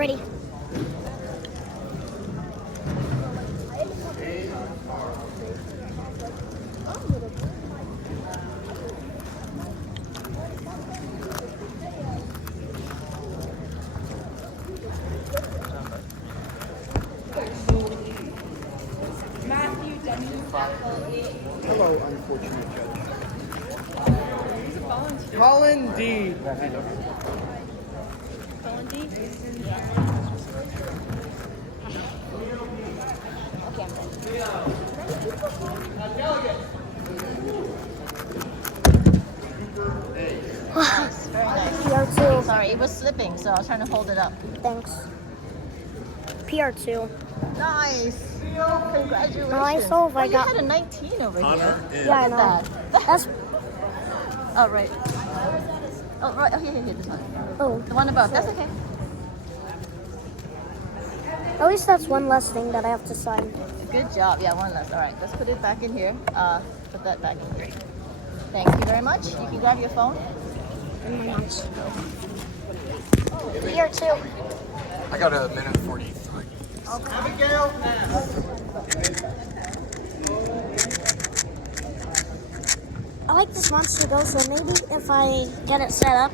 Ready. Hello, unfortunate judge. Colin D. Colin D? Nice, very nice. PR2. Sorry, it was slipping, so I was trying to hold it up. Thanks. PR2. Nice. Congratulations. I saw if I you got- had a 19 over here. Yeah, I Look know. at that. That's. Oh, right. Oh, right. Oh, here, this one. Oh. The one above. That's okay. At least that's one less thing that I have to sign. Good job. Yeah, one less. All right, let's put it back in here. Put that back in here. Thank you very much. You can grab your phone. PR2. I got a minute 43. Abigail. I like this monster though, so maybe if I get it set up,